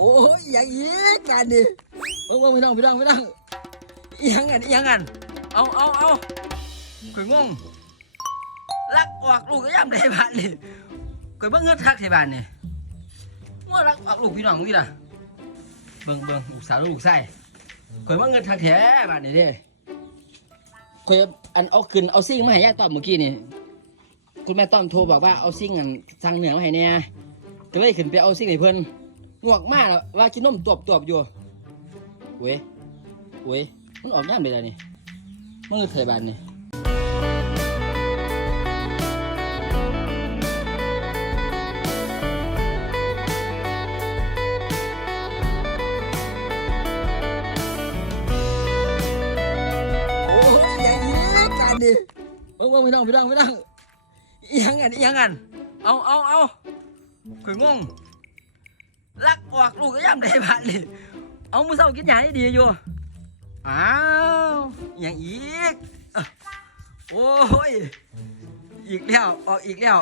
โอ้ยอย่างนี้กันดิเออพี่น้องพี่น้องพี่น้องอีหยังกันอีหยังกันเอาเอาเอาข่อยงงลักออกลูกก็ย่ำได้บ้านนี่ข่อยเบิ่งเงินทักที่บ้านนี่งัวลักออกลูกพี่น้องนี่ล่ะเบิ่งเบิ่งลูกสาวลูกไส้ข่อยเบิ่งเงินทักแท้บ้านนี่เด้ข่อยอันเอาขึ้นเอาซิ่งมาให้ยายตอมเมื่อกี้นี่คุณแม่ต้อมโทรบอกว่าเอาซิ่งอันสั่งเหนือมาให้เนี่ยก็เลยขึ้นไปเอาซิ่งให้เพิ่น งวกมากแล้วว่ากินนมตวบตวบอยู่เว้ยเว้ยมันออกย่ามไปแล้วนี่มันเคยบานนี่โอ้ยอย่างนี้กันดิเบิ่งเบิ่งพี่น้องพี่น้องพี่น้องอีหยังกันอีหยังกันเอาเอาเอาข่อยง งลักออกลูกก็ย่ำได้บ้านเลยเอามือเศร้ากินยาได้ดีอยู่อ้าวอย่างอีกอะโอ้ยอีกแล้วออกอีกแล้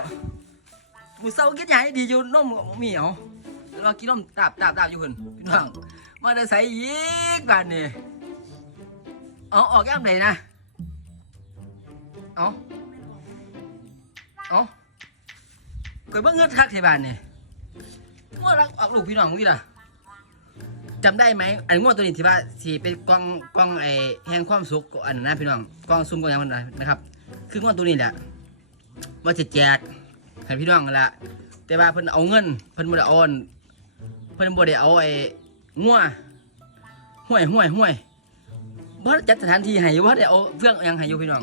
วมือเศร้ากินยาได้ดีอยู่นมก็มีเอาเรากินนมตาบตาบตาบอยู่คนพี่น้องวิ่งเงินทักที่บ้านนี่งวดรักออกลูกพี่น้องนี่ล่ะจำได้ไหมไอ้งวดตัวนี้ที่ว่าสีเป็นกล้องกล้องไอ้แห่งความสุขอันนั้นนะพี่น้องกล้องซุ่มกล้องยังมันนะนะครับ คืองวดตัวนี้แหละว่าจะแจกให้พี่น้องนั่นละแต่ว่าเพิ่นเอาเงินเพิ่นบ่ได้เอาอันเพิ่นบ่ได้เอาไอ้งัวห้วยห้วยห้วยบ่ได้จัดสถานที่ให้บ่ได้เอาเพื่องยังให้อยู่พี่น้อง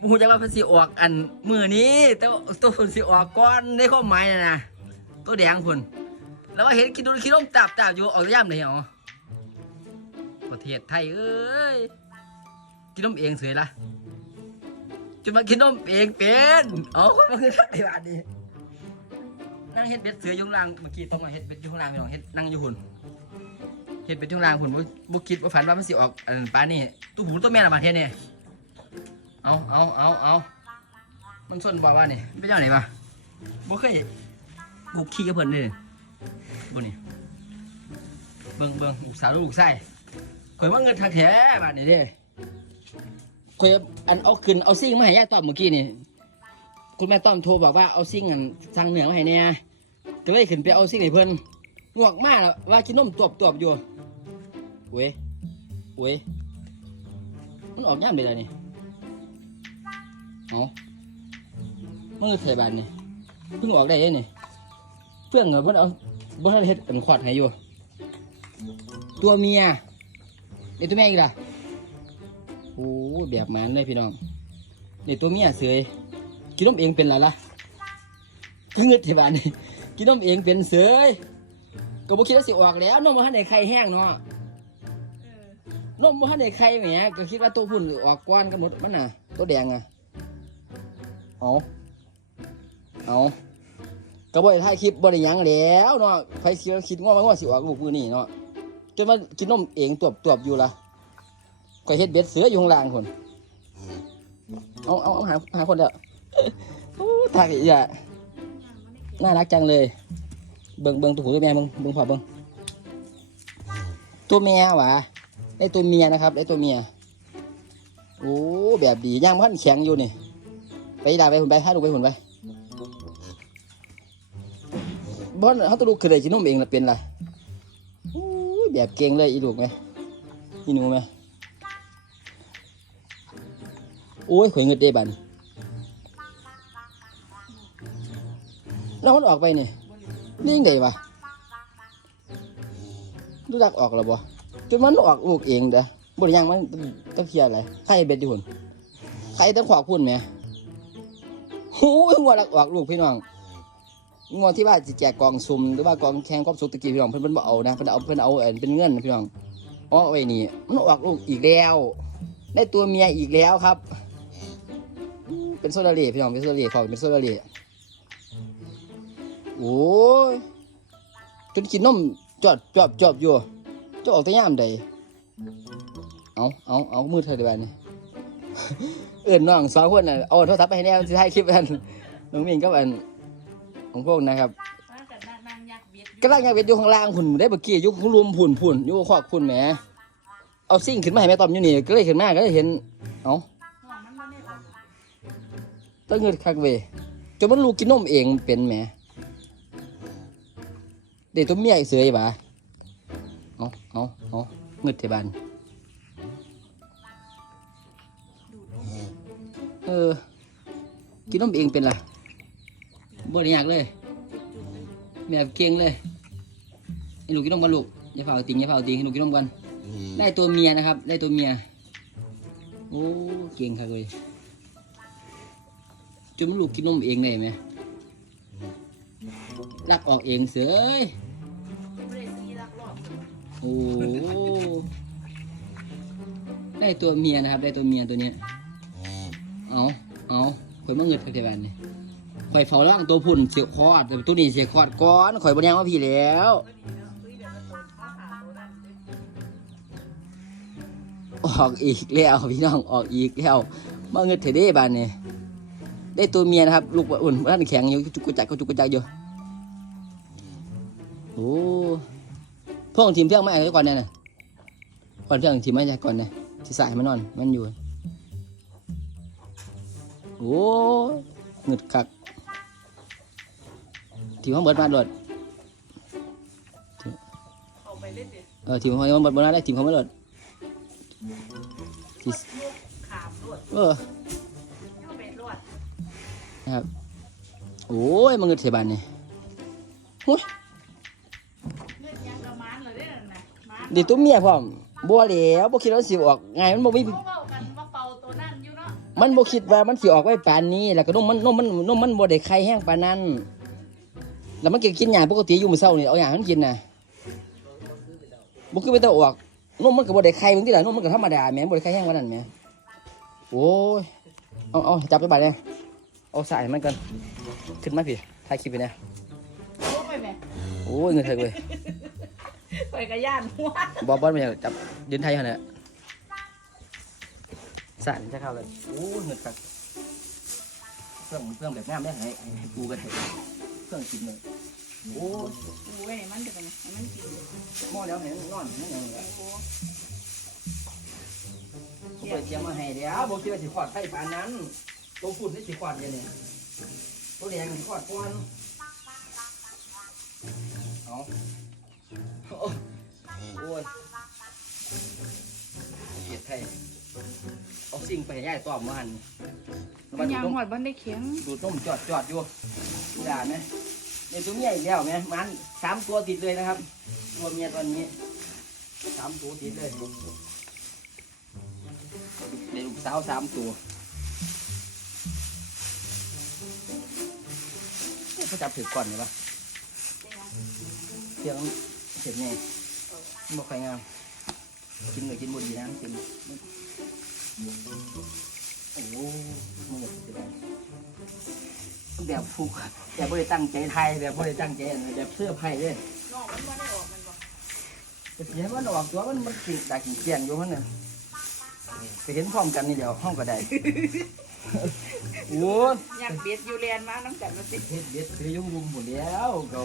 บ่ฮู้จักว่าเพิ่นสิออกอันมื้อนี้ แต่ว่าตัวเพิ่นสิออกก่อนในความหมายนะนะ ตัวแดงพุ่นแล้วว่าเห็นกินดูคิดล้มตับตับอยู่ออกย่ำเลยเหรอประเทศไทยเอ้ยกินนมเองเสยละจนมากินนมเองเป็นอ๋อคนมาคือไอ้บ้านนี้นั่งเฮ็ดเบ็ดเสือยุงลางเมื่อกี้ต้องมาเฮ็ดเบ็ดยุงลางไปหน่อยเฮ็ดนั่งอยู่หุ่นเฮ็ดเบ็ดยุงลางหุ่นบ่บ่คิดว่าฝันว่ามันสิออกอันปานี่ตู้หูตัวแม่ละมาเฮ็ดนี่เอาเอาเอาเอามันส้นบอกว่านี่เป็นยังไงมาบ่เคย กูขี้กับเพิ่นเลยบนนี่เบิ่งเบิ่งลูกสาวลูกไส้ข่อยว่าเงินทักแท้บาดนี้เด้ข่อยอันเอาขึ้นเอาซิ่งมาให้ยายต้อมเมื่อกี้นี่คุณแม่ต้อมโทรบอกว่าเอาซิ่งอันสั่งเหนือมาให้เนี่ยก็เลยขึ้นไปเอาซิ่งให้เพิ่นงวกมากว่ากินนมตวบตวบอยู่เว้ยเว้ยมันออกย่ามไปแล้วนี่เอามันเคยบานนี่เพิ่งออกได้เองนี่ เพื่อนเหรอเพื่อนเอาบ่ทันเฮ็ดกันขวดให้อยู่ ตัวเมียนี่ตัวแม่อีกล่ะโอ้แบบมันเลยพี่น้องนี่ตัวเมียเสยกินนมเองเป็นล่ะล่ะก็เงืดที่บ้านนี่กินนมเองเป็นเสยก็บ่คิดว่าสิออกแล้วนมบ่ทันได้ไข่แห้งเนาะนมบ่ทันได้ไข่แหมก็คิดว่าตัวพุ่นออกก้อนกันหมดมันน่ะ ตัวแดงอะเอาเอา ก็บ่ได้ถ่ายคลิปบ่ได้หยังแล้วเนาะใครสิคิดว่ามันว่าสิออกลูกมื้อนี้เนาะจนมากินนมเองตวบตวบอยู่ล่ะก็เฮ็ดเบ็ดเสืออยู่ข้างล่างคนเอาเอาเอาหาหาคนเด้อโอ้ทากอีกอะน่ารักจังเลย เบิ่งเบิ่งตัวผู้ตัวแม่เบิ่งเบิ่งพอเบิ่งตัวเมียหวะได้ตัวเมียนะครับได้ตัวเมียโอ้แบบดีย่างพันแข็งอยู่นี่ไปด่าไปหุ่นไปให้ดูไปหุ่นไป บอนเขาต้องลูกเคยได้กินนมเองละเป็นล่ะอู้ยแบบเก่งเลยอีลูกไหมอีหนูไหมโอ้ยข่อยเงินเด้บันแล้วมันออกไปนี่นี่ยังไงวะรู้จักออกแล้วบ่จนมันออกลูกเองเด้อบริยังมันต้องเคลียร์อะไรใครเบ็ดอยู่หุ่นใครต้องขวากพุ่นไหมโอ้ยหัวลักออกลูกพี่น้อง งวดที่ว่าสิแจกกองซุ่มหรือว่ากองแข่งความสุขตะกี้พี่น้องเพิ่นเพิ่นบ่เอานะเพิ่นเอาเพิ่นเอาเอ็นเป็นเงินนะพี่น้องอ๋อไว้นี่มันออกลูกอีกแล้ว ได้ตัวเมียอีกแล้วครับ เป็นโซดาเล่พี่น้องเป็นโซดาเล่ของเป็นโซดาเล่โอ้ยจนกินนมจอดจอบจอบอยู่จะออกแต่ยามใดเอาเอาเอามือเธอดี๋ยวนี้เอิ้นน้องสองคนน่ะเอาโทรศัพท์ไปให้แน่สิถ่ายคลิปกันน้องมิงกับอัน ของพวกนะครับว่ากันนั่งนั่งยักเบียดอยู่กำลังยังเวทอยู่ข้างล่างพุ่นได้เมื่อกี้อยู่ข้างลุมพุ่นพุ่นอยู่ขอกพุ่นแหมเอาซิ่งขึ้นมาให้แม่ตอมอยู่นี่ก็เลยขึ้นมาก็เลยเห็นเอ้าน้องมันบ่ได้ออกต้องเงินคักเวยจนมันลูกกินนมเองเป็นแหมเด็กตัวเมียอีเสืออีบ่าเอาเอาเอาเงินเทบานเออกินนมเองเป็นล่ะ บ่ได้ยากเลยแม่เก่งเลยให้ลูกกินนมกันลูกอย่าเฝ้าติงอย่าเฝ้าติงให้ลูกกินนมกัน ได้ตัวเมียนะครับ ได้ตัวเมียโอ้เก่งคักเลยจนมันลูกกินนมเองได้ไหมลักออกเองเสือยบ่ได้สีลักรอบโอ้ได้ตัวเมียนะครับ ได้ตัวเมียตัวเนี้ยเอาเอาข่อยมาเงิดพักเทบานนี่ ข่อยเฝ้าร่างตัวพุ่นเสียคอดแต่ตัวนี้เสียคอดก้อนข่อยบรยังว่าพี่แล้วออกอีกแล้วพี่น้องออกอีกแล้วมาเงิดเถอะเด้บานนี่ได้ตัวเมียนะครับ ลูกอุ่นท่านแข็งอยู่จุกจักก็จุกจักอยู่โอ้พวกทีมเพียงไม่อาไว้ก่อนเนี่ยนะก่อนเพียงทีมไม่ใช่ก่อนเนี่ยที่สายมันนอนมันอยู่โอ้เงิดคัก ทีมเขาเบิดมาโดดเอาไปเล่นเด็ดเออทีมเขาเบิดมาได้ทีมเขาไม่โดดที่ลูกขามรวดเออเอาไปรวดนะครับโอ้ยมันเงินเสียบานนี่โอ้ยเล่นยังกับมันเลยเด้อนะมันเดี๋ยวตัวเมียพร้อมบัวแล้วบ่คิดว่าสิออกไงายมันบ่มีเขาเว้ากันว่าเป่าตัวนั่นอยู่เนาะมันบ่คิดว่ามันสิออกไว้ปานนี้ แล้วก็นมมันนมมันนมมันบ่ได้ไข่แห้งปานนั้น แล้วมันก็กินหญ้าปกติอยู่มื้อเช้านี่เอาหญ้าให้มันกินน่ะบ่คือไปแต่ออกนมมันก็บ่ได้ไข่บางทีล่ะนมมันก็ธรรมดาแหมบ่ได้ไข่แห้งปานนั้นแหมโอ้ยเอาเอาจับไปบาดเนี่ยเอาสายมันกันขึ้นมาพี่ถ่ายคลิปไปเนี่ยโอ้ไปแม่โอ้ยเงินเถิกเลยไปกับย่านหัวบอสบอสไม่อยากจับยืนไทยเขาเนี่ยสั่นจะเข้าเลยโอ้ยเหงือกักเครื่องเครื่องแบบงามได้ให้ให้ให้กูกันเถอะ เครื่องกินเลยโอ้ยโอ้ยมันจะเป็นให้มันกินหม้อแล้วเห็นนอนนั่นอย่างเงี้ยโอ้เขาเปิดเตรียมมาให้เดี๋ยวบอกคิดว่าสิขอดไฟปานนั้นตัวฝุ่นนี่สิขอดเนี่ยเนี่ยตัวแดงสิขอดก่อนเอาโอ้ยโอ้ยเกลียดไทยเอาสิ่งไปให้ย่ายต้อมมาหันมันดูยังนมหอดบ้านได้เข็งดูดนมจอดจอดอยู่ด่าไหม ในตัวเมียอีกแล้วไหมมันสามตัวติดเลยนะครับ ตัวเมียตอนนี้สามตัวติดเลยเด็กลูกสาวสามตัวเขาจับถือก่อนเลยปะเที่ยงเสร็จไงบอกใครงามกินหรือกินบุดีนะกินโอ้โหมันหมดเสียดาย แบบฟุกแบบไม่ได้ตั้งใจไทยแบบไม่ได้ตั้งใจอะไรแบบเสื้อไผ่เลยน้องมันบ่ได้ออกมันบ่ก็เสียมันออกตัวมันมันกินได้กินเกลียงอยู่มันน่ะไปเห็นพร้อมกันนี่เดียวห้องก็ได้โอ้ยอยากเบียดอยู่เรียนมาน้ำกันมาสิเฮ็ดเด็ดคือยุ่งรุมหมดแล้วก็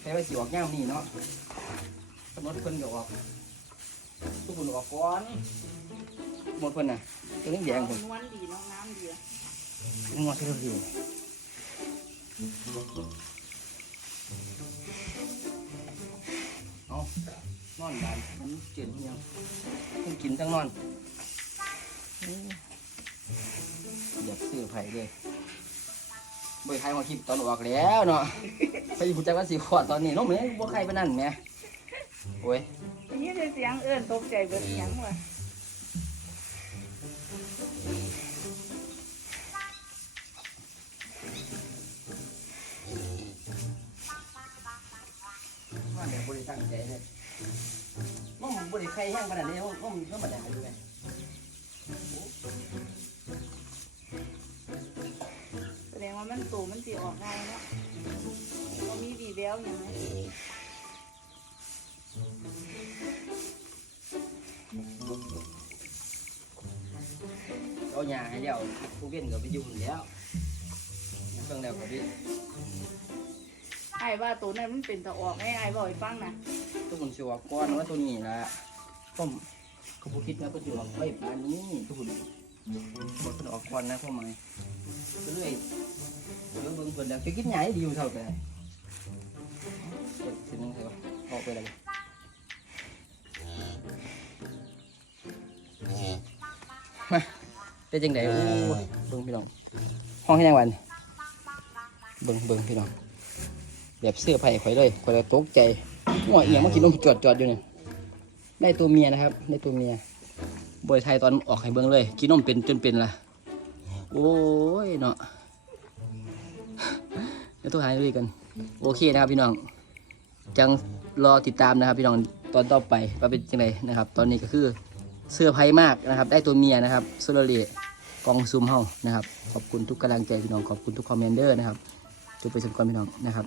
แค่ว่าสิออกย่ามนี่เนาะกำหนดเพิ่นก็ออกทุกคนออกก่อนหมดเพิ่นน่ะตัวนี้แดงนเพิ่นวลดีน้องน้ำดี อะงอที่เราอยู่เอานอนบานมันเจ็บยังต้องกินทั้งนอนอยากซื้อไผ่เลยเบ่ใครมาคลิปตอนออกแล้วเนาะไปผู้จักว่าสีขวดตอนนี้น้องเหมือนบ่ใครไปนั่นแหม่โอ้ยนี่ได้เสียงเอื้อนตกใจเบิดเสียงว่ะ ว่าแบบบริตั้งใจเลยน้องบริใครแห้งขนาดนี้น้องน้องน้องมาได้อยู่ไหมแสดงว่ามันโตมันสิออกได้เนาะบ่มีวีแววหยังไงเอาหญ้าให้เดี๋ยวผู้เว้นก็ไปยู่นั่นแล้วเครื่องแล้วก็ไป ไอ้ว่าตัวนั้นมันเป็นตะออกให้ไอ้บอกให้ฟังนะทุกคนสิว่าก้อนว่าตัวนี้ละผมก็บ่คิดว่าก็สิว่าไว้ปานนี้ทุกคนบ่เพิ่นออกก้อนนะพ่อหมายก็เลยเออเบิ่งเพิ่นแล้วไปกินหยังดีอยู่เท่าแต่สินึงเถอะออกไปเลยมาเป็นจังไดโอ้เบิ่งพี่น้องห้องให้ยังวันเบิ่งเบิ่งพี่น้อง แบบเสื้อไผ่ข่อยเลยข่อยเลยตกใจหัวเอียงมากินนมจอดจอดอยู่นี่ได้ตัวเมียนะครับได้ตัวเมียบอยไทยตอนออกให้เบิ้งเลย กินนมเป็นจนเป็นละโอ้ยเนาะเดี๋ยวตัวหายด้วยกัน โอเคนะครับพี่น้องจังรอติดตามนะครับ พี่น้องตอนต่อไปว่าเป็นยังไงนะครับ ตอนนี้ก็คือเสื้อไผ่มากนะครับ ได้ตัวเมียนะครับโซโลเลกองซูมเฮานะครับ ขอบคุณทุกกำลังใจพี่น้อง ขอบคุณทุกคอมเมนเดอร์นะครับจบไปสมก่อนพี่น้องนะครับ